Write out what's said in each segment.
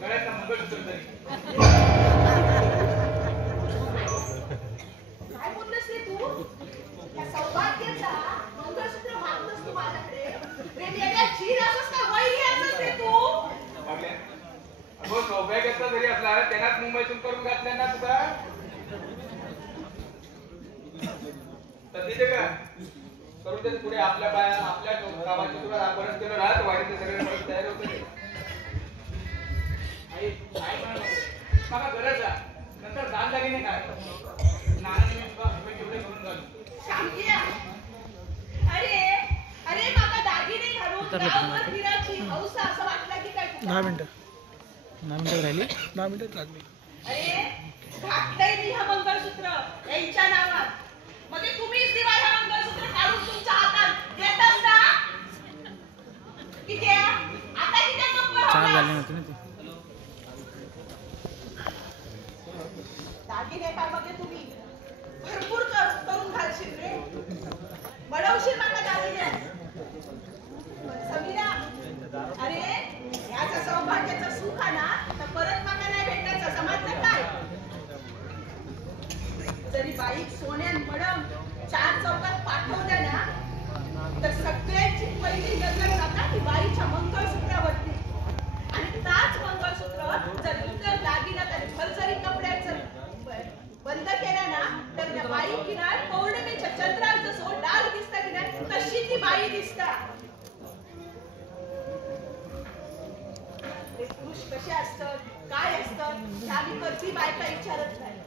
गळ्यातलं मंगळसूत्र तरी. काय बोलतोस रे तू? या सौभाग्याचा मंगळसूत्र मागतोस तू माझ्याकडे? रे मेल्या चीर असंच का वैरी असंच रे तू? अगो सौभाग्याचा जरी असला त्यालाच मुंबईतून करून घातल्या ना तुला तर तिथे का करून देत पुढे आपल्या आपल्या कामाची तुला परत केलं ना तर वाईट सगळे तयार होते. मला गरज आहे नंतर दान दागिने काय नानाने मी तुला जेवढे करून घालू. शांतिया अरे अरे माका दागिने घालून गावभर फिरायची हौस असं वाटलं की काय? 10 मिनिटं राहिली. 10 मिनिटं लागली. अरे घातलंय मी हा मंगळसूत्र यांच्या नावात. मग ते तुम्हीच दिवा हा मंगळसूत्र काढून तुमच्या हातात देतास ना? किती आता किती नंबर 4 झाले नव्हते ना ते. दागिने काय मग तुम्ही भरपूर करून घालशील रे. बडवशील मला दागिने. समीरा अरे याचं सौभाग्याचं सुख आहे ना तर परत मला नाही भेटायचं समजलं काय? जरी बाई सोन्यान मडम 4 चौकात पाठवल्या ना तर सगळ्यांची पहिली नजर जाता ती बाईच्या मंगळसूत्रावरती. आणि त्याच मंगळसूत्र जर इतर दागिन्यात आणि भरजरी कपड्यात जर बंद केला ना तर त्या बाई किनार पौर्णिमेच्या चंद्रात जसं डाग दिसता की नाही तशी ती बाई दिसता. पुरुष कसे असतात काय असतात ह्या मी कधी बायका विचारत नाही.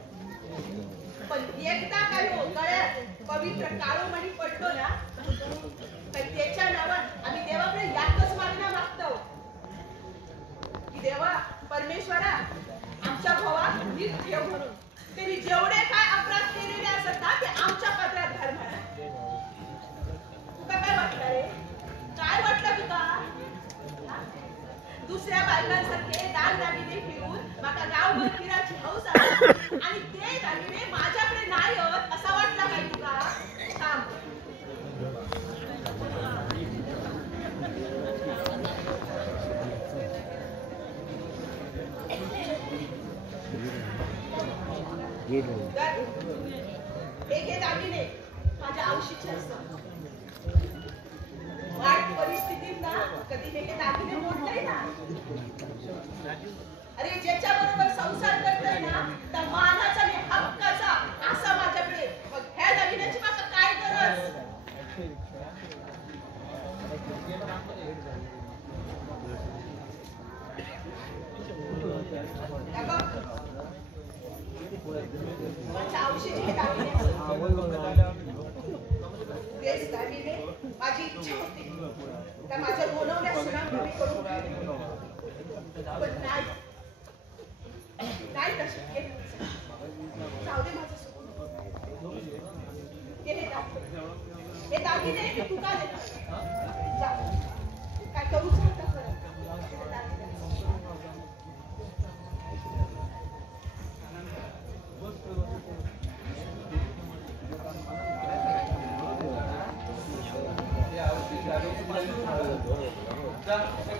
पण एकदा काय हो गळ्यात पवित्र काळोमणी पडलो ना तर त्याच्या नावात आम्ही देवाकडे याकच मागणं मागतो की देवा परमेश्वरा आमच्या भावात नीट ठेव म्हणून. त्यांनी जेवढे काय अपराध केलेले असतात ना ते आमच्या पदरात घाल म्हणा. तुका काय वाटलं रे? काय वाटलं तुका? दुसऱ्या बायकांसारखे दागिने फिरून माका गावभर फिरायची हौस आहे आणि ते दागिने माझ्याकडे नाही होत असा वाटला काय तुका? थांब. हे दागिने माझ्या औषधीचे असतात. वाईट परिस्थितीत ना कधी हे दागिने मोडले ना. अरे ज्याच्या बरोबर संसार करतोय ना तर मानाचा आणि हक्काचा असा माझ्याकडे. मग ह्या दागिन्याची माका काय गरज? माझ्या औषधी हे दागिने माझी इच्छा होती त्या माझ्या बोलवल्या सुनावणी करून पण नाही तशी जाऊ दे माझं सुकून. हे दागिने तू का देतात काय करूच नका खरं.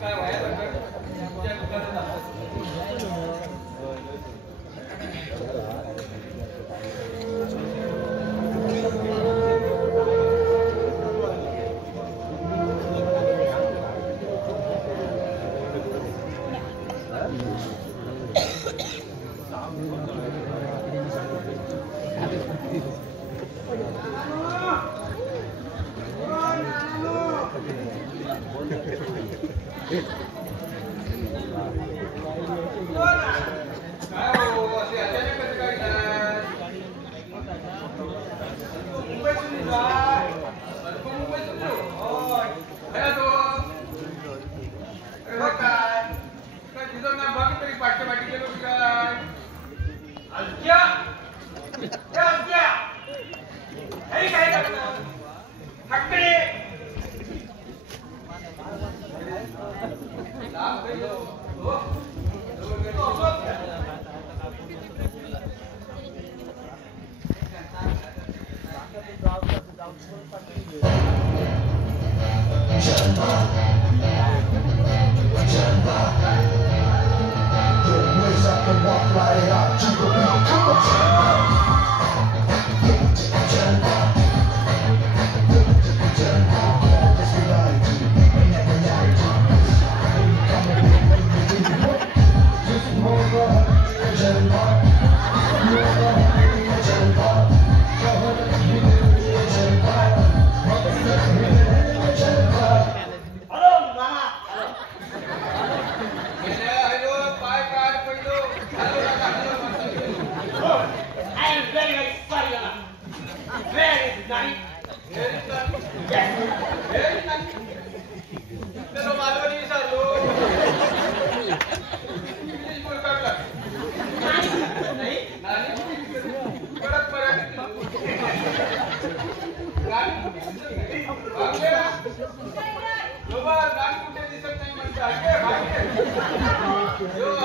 काय व्हायला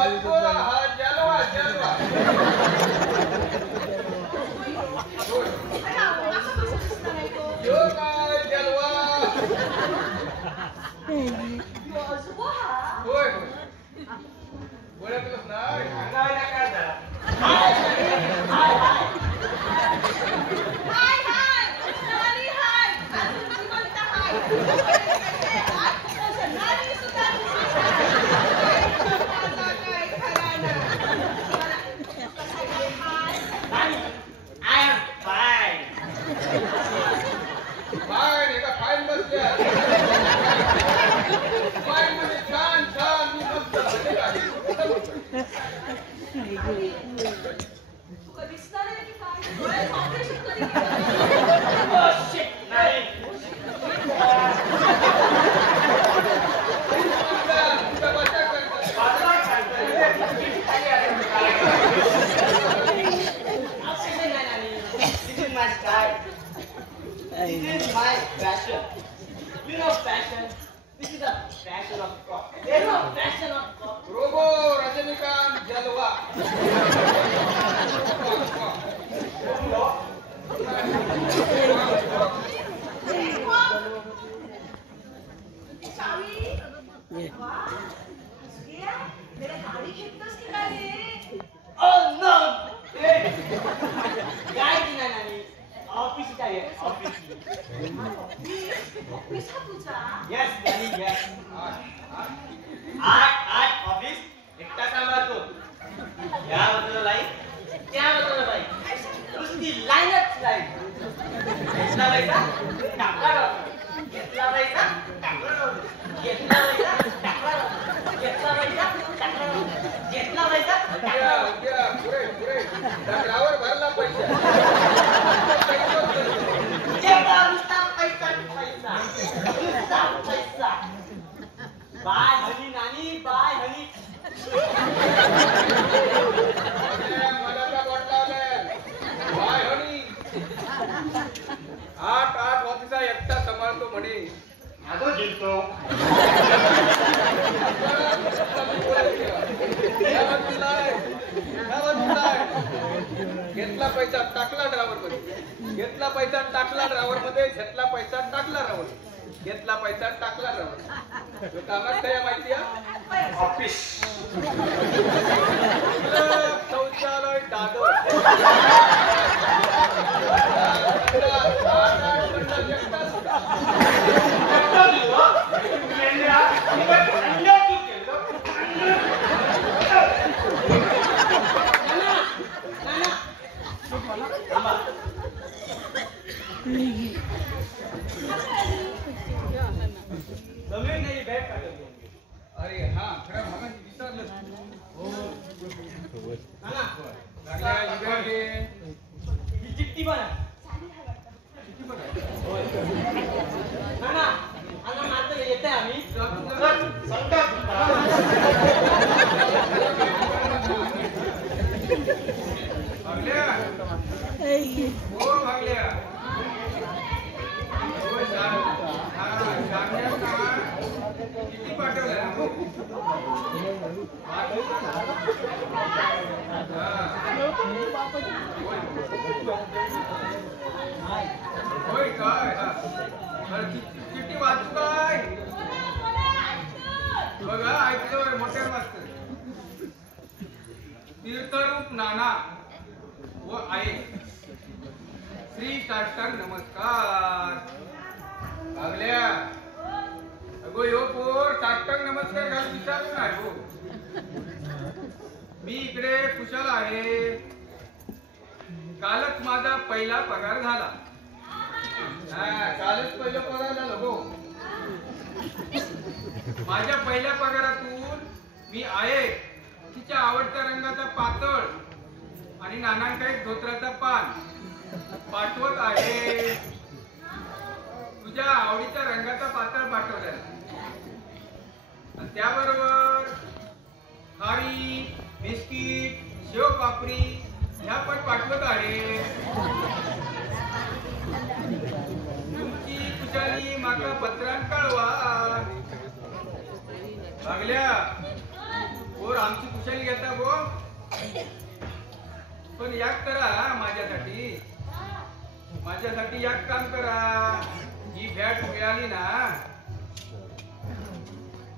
वाचवा हा जलवा जलवा अरे आपण असं कसं दिसणार आहे तो? यो काय जलवा वाजवा हा? होय होय ओळखलंच नाही हाय हाय नानी हाय अजून श्रीमंत हाय नानी सुद्धा माझा काय खरा ना कसा काय हाय फाईन एका फाईन बसल्या फाईन मध्ये छान छान मी मस्त तुका दिसणार आहे की काय डोळ्यात ऑपरेशन कधी केलं? तुझा बच्चा करतो This is my passion. You know passion. This is the passion of God. You know passion of God. Robo Rajinikanth जलवा तुझी चावी वा हसल्या मेरा गाडी घेतलंस की काय रे? Oh no! Hey! काय दिना नानी? ऑफिस आहे ऑफिस. ऑफिस हा तुझा Yes, नानी yes. आठ ऑफिस एकटा सांभाळतो. या बद्दल लाईन, त्या बद्दल लाईन. नुसती लाईनच लाईन. घेतला पैसा टाकला राहतो. घेतला पैसा टाकला राहतो. घेतला पैसा टाकला राहतो. घेतला पैसा टाकला राहतो. घेतला पैसा टाकला राहतो. उद्या पुरे पुरे डगरावर भरला पैसा जेवढा नुसता पैसा पैसा नुसता पैसा. बाय हनी नानी बाय हनी. मला का बोट लावलंय बाय हनी 8 ऑफिसा एकटा सांभाळतो म्हणे माझं जिंकतो. घेतला पैसा टाकला ड्रायव्हर मध्ये घेतला पैसा टाकला ड्रायव्हर मध्ये घेतला पैसा टाकला ड्रायव्हर घेतला पैसा टाकला ड्रायव्हर कामात काय माहिती आहे ऑफिस शौचालय दादर अरे हा खरं मला विचारलं ही चिठ्ठी पण आहे. नाना आता येते आम्ही भागल्या हो भागल्या किती पाठवलं होय काय चिठ्ठी वाचू काय बघा ऐकतोय मोठ्या वाचतोय तीर्थरूप नाना व आहे श्री साष्टांग नमस्कार भागल्या अगो यो पोर साष्टांग नमस्कार घालून विचारू नाही हो मी इकडे कुशल आहे कालच माझा पहिला पगार झाला कालच पहिला पगार झाला हो माझ्या पहिल्या पगारातून मी आहे तिच्या आवडत्या रंगाचा पातळ आणि नानांका एक धोत्राचा पान पाठवत आहे तुझ्या आवडीच्या रंगाचा पातळ पाठवलाय त्याबरोबर खारी बिस्किट शेव पापडी ह्या पण पाठवत आहे तुमची खुशाली माका पत्रान कळवा भागल्या पोर आमची कुशाली घेता गो. पण याक करा माझ्यासाठी याक काम करा. ही भेट मिळाली ना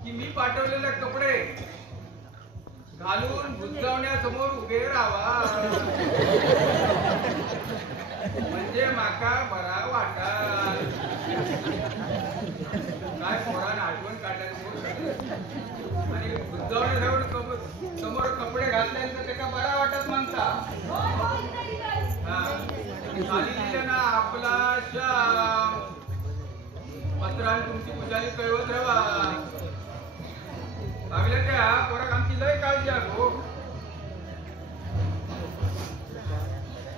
की मी पाठवलेले कपडे घालून बुजगावण्यासमोर उभे राहा. म्हणजे माका बरा वाटाल. काय पोरान आठवण काढल्यासमोर आणि समोर कपडे घातल्यानंतर त्याला बरा वाटत म्हणता. खाली लिहिलं ना आपला श्याम. पत्रान तुमची कुशाली कळवत राहा. लागल्या त्या पोराक आमची लय काळजी आहे हो.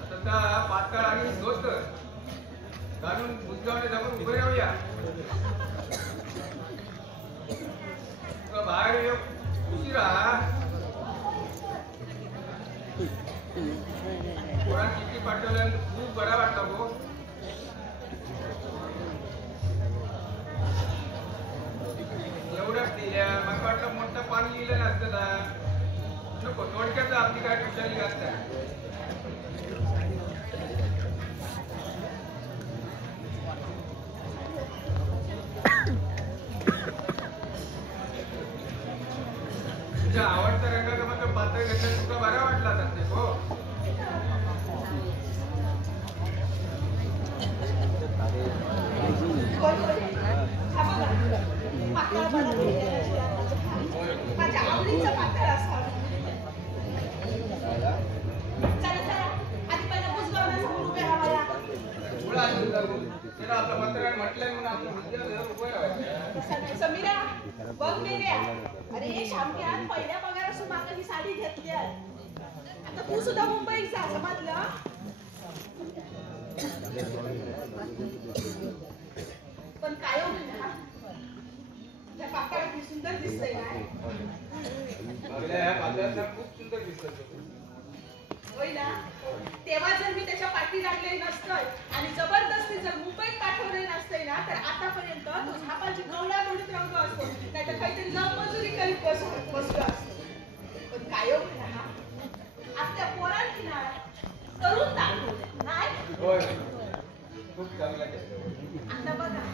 आता पातळ आणि धोतर घालून बुजगावण्यासमोर उभे राहूया. बाहेर उशिरा पोरान चिठ्ठी पाठवल्यानंतर खूप बरा वाटला हो. एवढंच दिल्या मला वाटलं मोठं पान लिहिलं नसतं ना. नको थोडक्यात आपली काय कुशाली घातल्या. तुझ्या आवडत्या रंगाचा मग पातळ घेतला तुका बरा वाटला जाते हो. माझ्या आवडीचं पातळ असावं. चला चला आधी पहिलं बुजगावण्यासमोर उभे राहावया. आपलं पत्रकार म्हटलंय म्हणून आपलं उभं राहायचं. तसं नाही समीरा बघ मेऱ्या. अरे शामक्या पहिल्या पगारासून माका ही साडी घेतली आहे. आता तू सुद्धा मुंबईत जा समजलं. पण काय हो म्हणा त्या पाकळ्यात सुंदर दिसतंय काय. खूप सुंदर दिसत होय ना. तेव्हा जर मी त्याच्या पाठी लागले नसतं आणि जबरदस्ती जर मुंबईत पाठवले नसते ना तर आतापर्यंत तो झापाची गवळा म्हणून राहतो असतो. नाहीतर काहीतरी मजुरी करीत बसलो असतो. पण काय हो म्हणा आपल्या पोरांनी ना करून दाखवलं नाही. होय खूप चांगला. आता बघा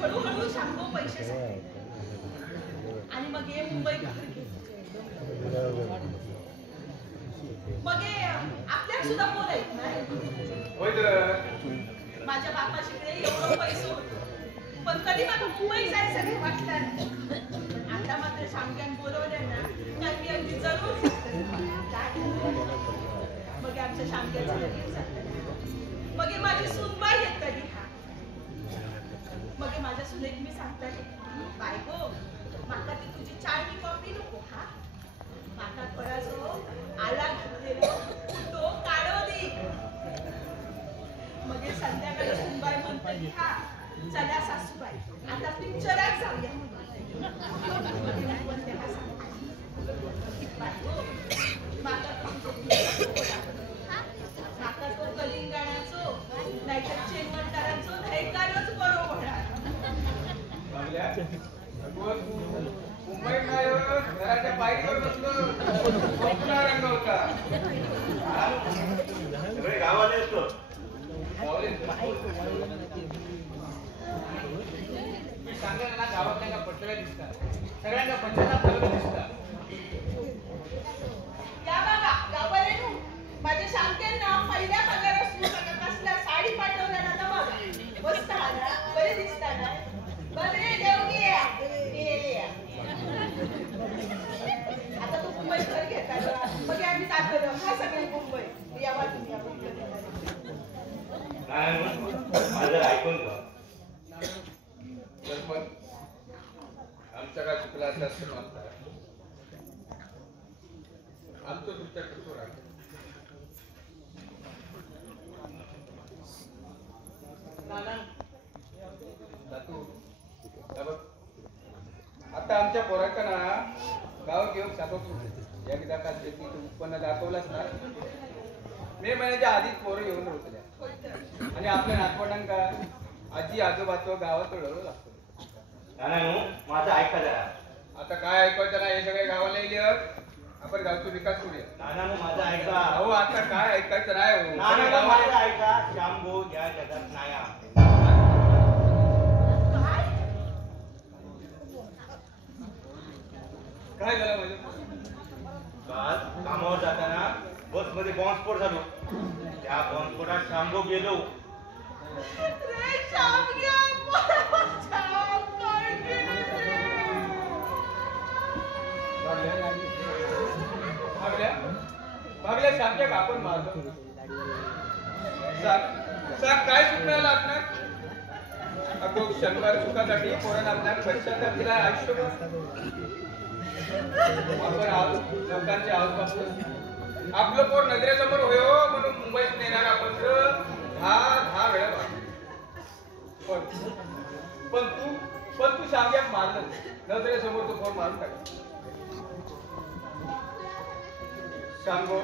हळूहळू शांभो पैसे साठले आणि मग हे मुंबई मग आपल्या सुद्धा पोर आहेत नाही. माझ्या बापाशीकडे एवढं पैसे होतं पण कधी मला मुंबई जायचं नाही वाटलं. आता मात्र शामक्यान बोलवलं ना तर मी अगदी जरूर मग आमच्या शामक्याचं लगीन झालं. मग माझी सुनबाई येत कधी मग माझ्या सुनेक मी सांगते बायको माका ती तुझी चाळणी कॉपी नको हा. माका पडाचो आला घातलेलो तो काढो दे. मग संध्याकाळी सुनबाई म्हणते हा चला सासूबाई आता पिक्चरात जाऊया. माका तो कलिंगणाचो नाहीतर चेंगणदाराचो धैकानच बरोबर. मुंबईत नाही घराच्या पायरीवर बसलो स्वप्न रंग होता. गावाला येतो मी सांगेल ना गावातल्या पटल्या दिसतात. सगळ्यांना पंचायत फलक दिसतात. या बाबा गावाला माझ्या शांतेंना पहिल्या पगारात कसल्या साडी पाठवल्या ना तर बघा मस्त बरे दिसताना. बरे देवगी आता तू मुंबई घर घेता मग आम्ही दाखवलं हा सगळे मुंबई यावा तुम्ही माझं ऐकून का तर मग आमच्या काय चुकला असं म्हणतात. आमचं तुमच्या कठोर आहे. आता आमच्या पोराकांना गाव घेऊन सांगतो एकदा का शेतीचं उत्पन्न दाखवलंच ना. मे महिन्याच्या आधीच पोरं येऊन होतल्या आणि आपल्या नातवंडांका आजी आजोबाचं गावात ओळखलं लागतं. माझं ऐका जरा. आता काय ऐकायचं ना हे सगळे गावाला केली आपण गावचा विकास करूया. नाना माझा ऐका. अहो आता काय ऐकायचं नाही हो. नाना माझा ऐका. शांभो या जगात नाया. काय झालं म्हणजे काल कामावर जाताना बस मध्ये बॉम्बस्फोट झालो. त्या बॉम्बस्फोटात शांभो गेलो. रे शामग्या, शाम काय केलं रे? भागल्या शामच्या आपण मारलो. सांग काय चुकण्याला आपल्या अगो शंकर सुखासाठी पोरांना आपल्या पश्चाताप दिला आयुष्यभर. आपण लोकांचे आजपासून आपलं पोर नजरेसमोर होय म्हणून मुंबईत नेणारा पत्र 10 वेळा पण तू सांग्यात मारलं नजरेसमोर तो पोर मारून टाक. सांगो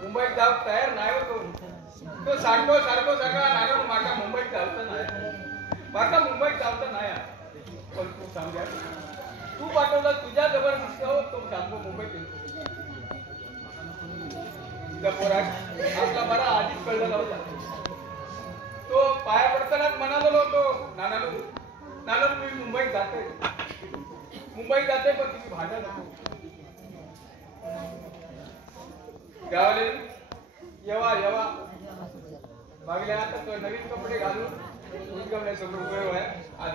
मुंबईत जाऊ तयार नाही होतो. तो सारखो सगळा नागो माका मुंबईत जावचं नाही. माका मुंबईत जावचं नाही. पण तू सांग्या तू पाठवला तुझ्या जबरदस्त तो सांगो मुंबईत येतो. त्या पोरात आपला बरा आधीच कळलेला होता. तो पाया पडतानाच म्हणालो होतो नाना मी मुंबईत जाते पण तुम्ही भांडा नको. गावले येवा मागल्या आता तो नवीन कपडे घालून उद्गवण्यासमोर उपयोग आहे. आज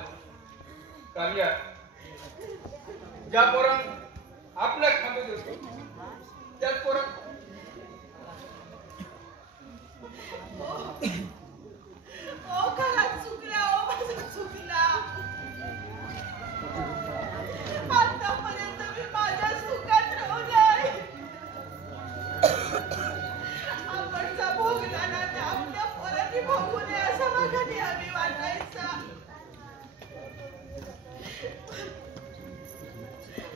कार्य ज्या पोरान आपल्या खांदे देतो त्याच पोरान ओ खराच चुकला. ओ माझा चुकला. आतापर्यंत मी माझ्या सुखात राहूनय. आपणचा भोगला ना त्या आपल्या पोरांनी भोगू नये असं माझा नेहमी वाटायचा.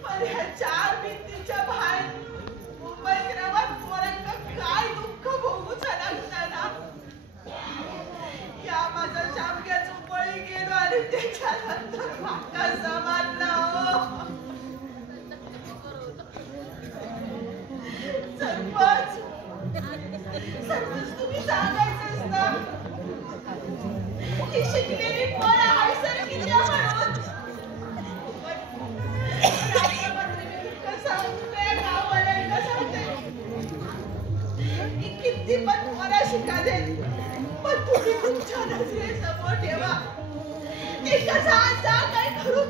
पण ह्या 4 भिंतीच्या बाहेर मुंबईत राहत पोरांना काय दुःख भोगूच लागतं ना. या माझा शामग्याचं बळी गेलो आणि त्याच्यानंतर माका समाजला हो. सरपंच तुम्ही सांगायचंच ना. ही शिकलेली पोरं हायसारखीची म्हणून. किती पण मला शिका दे पण तुम्ही तुमच्या नजरेसमोर ठेवा. एकाचा जा काय करू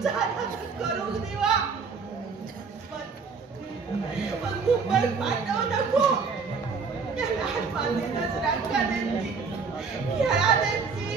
करू देवा. पण मुंबईत पाठवू नको. या लहान मातीतच रंग देती खेळा देती.